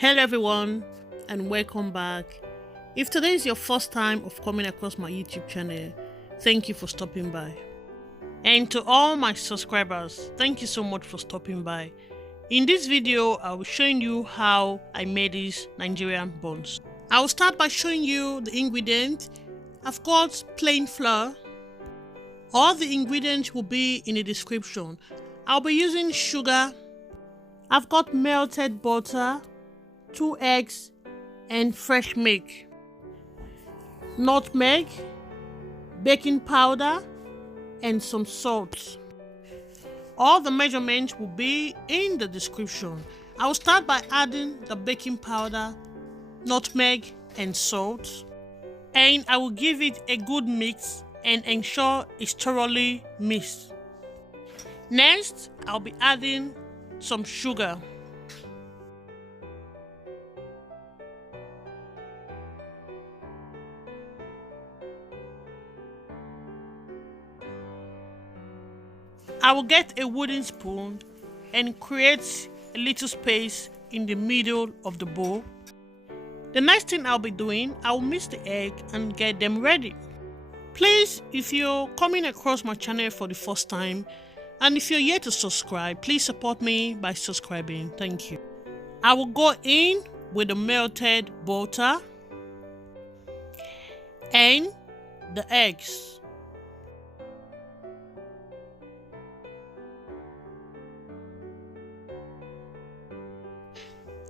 Hello everyone and welcome back. If today is your first time of coming across my YouTube channel, thank you for stopping by. And to all my subscribers, thank you so much for stopping by. In this video, I will be showing you how I made these Nigerian buns. I will start by showing you the ingredients. I've got plain flour. All the ingredients will be in the description. I'll be using sugar. I've got melted butter, 2 eggs and fresh milk, nutmeg, baking powder and some salt. All the measurements will be in the description. I will start by adding the baking powder, nutmeg and salt, and I will give it a good mix and ensure it's thoroughly mixed. Next, I'll be adding some sugar. I will get a wooden spoon and create a little space in the middle of the bowl. The next thing I'll be doing, I'll mix the egg and get them ready. Please, if you're coming across my channel for the first time, and if you're yet to subscribe, please support me by subscribing. Thank you. I will go in with the melted butter and the eggs.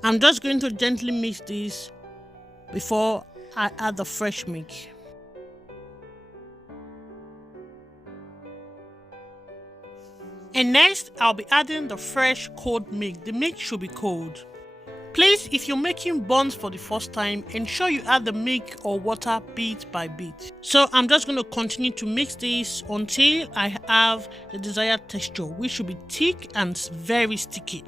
I'm just going to gently mix this before I add the fresh milk. And next, I'll be adding the fresh cold milk. The milk should be cold. Please, if you're making buns for the first time, ensure you add the milk or water bit by bit. So I'm just going to continue to mix this until I have the desired texture, which should be thick and very sticky.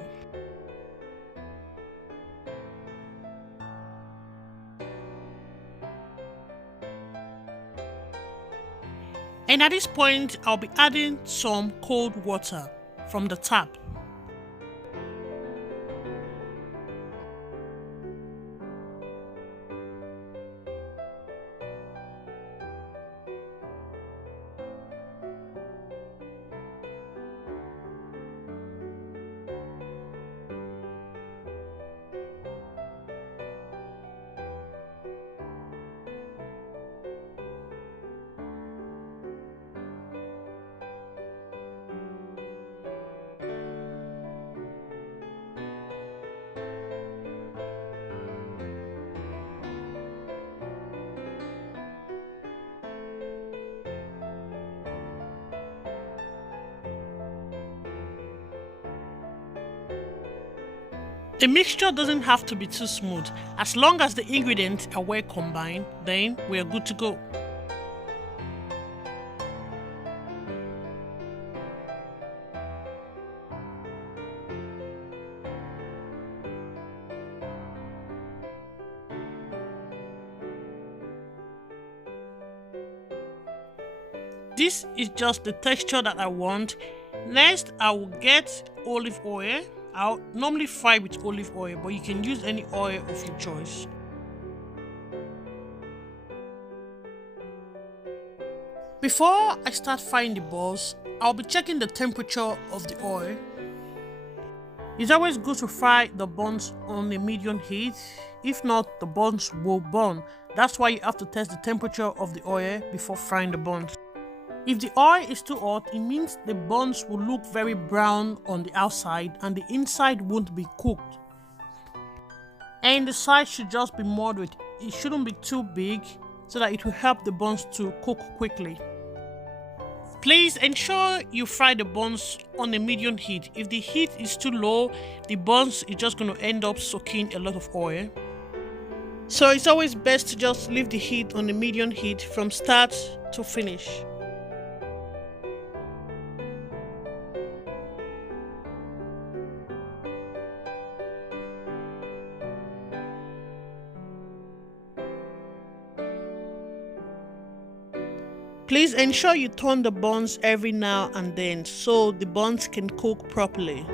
And at this point, I'll be adding some cold water from the tap. The mixture doesn't have to be too smooth. As long as the ingredients are well combined, then we are good to go. This is just the texture that I want. Next, I will get olive oil. I'll normally fry with olive oil, but you can use any oil of your choice. Before I start frying the balls, I'll be checking the temperature of the oil. It's always good to fry the buns on a medium heat. If not, the buns will burn. That's why you have to test the temperature of the oil before frying the buns. If the oil is too hot, it means the buns will look very brown on the outside and the inside won't be cooked. And the size should just be moderate. It shouldn't be too big so that it will help the buns to cook quickly. Please ensure you fry the buns on a medium heat. If the heat is too low, the buns is just going to end up soaking a lot of oil. So it's always best to just leave the heat on a medium heat from start to finish. Please ensure you turn the buns every now and then so the buns can cook properly.